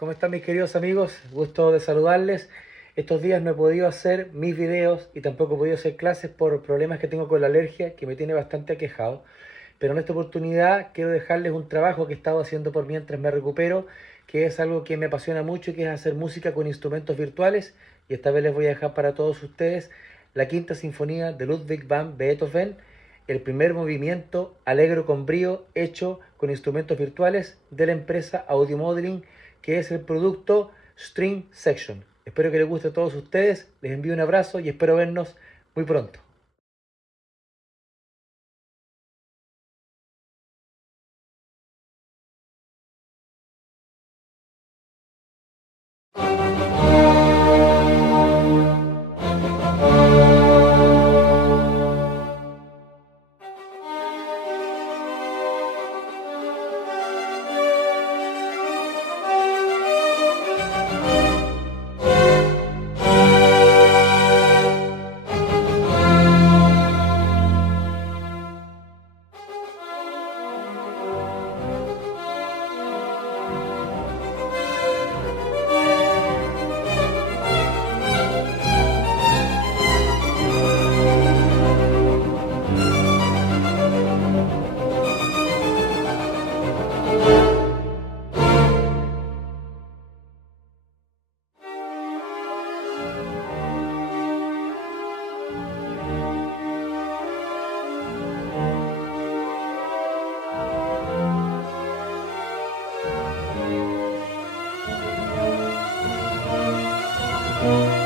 ¿Cómo están mis queridos amigos? Gusto de saludarles. Estos días no he podido hacer mis videos y tampoco he podido hacer clases por problemas que tengo con la alergia que me tiene bastante aquejado. Pero en esta oportunidad quiero dejarles un trabajo que he estado haciendo por mientras me recupero, que es algo que me apasiona mucho y que es hacer música con instrumentos virtuales. Y esta vez les voy a dejar para todos ustedes la quinta sinfonía de Ludwig van Beethoven, el primer movimiento alegro con brío hecho con instrumentos virtuales de la empresa Audio Modeling, que es el producto String Section. Espero que les guste a todos ustedes, les envío un abrazo y espero vernos muy pronto.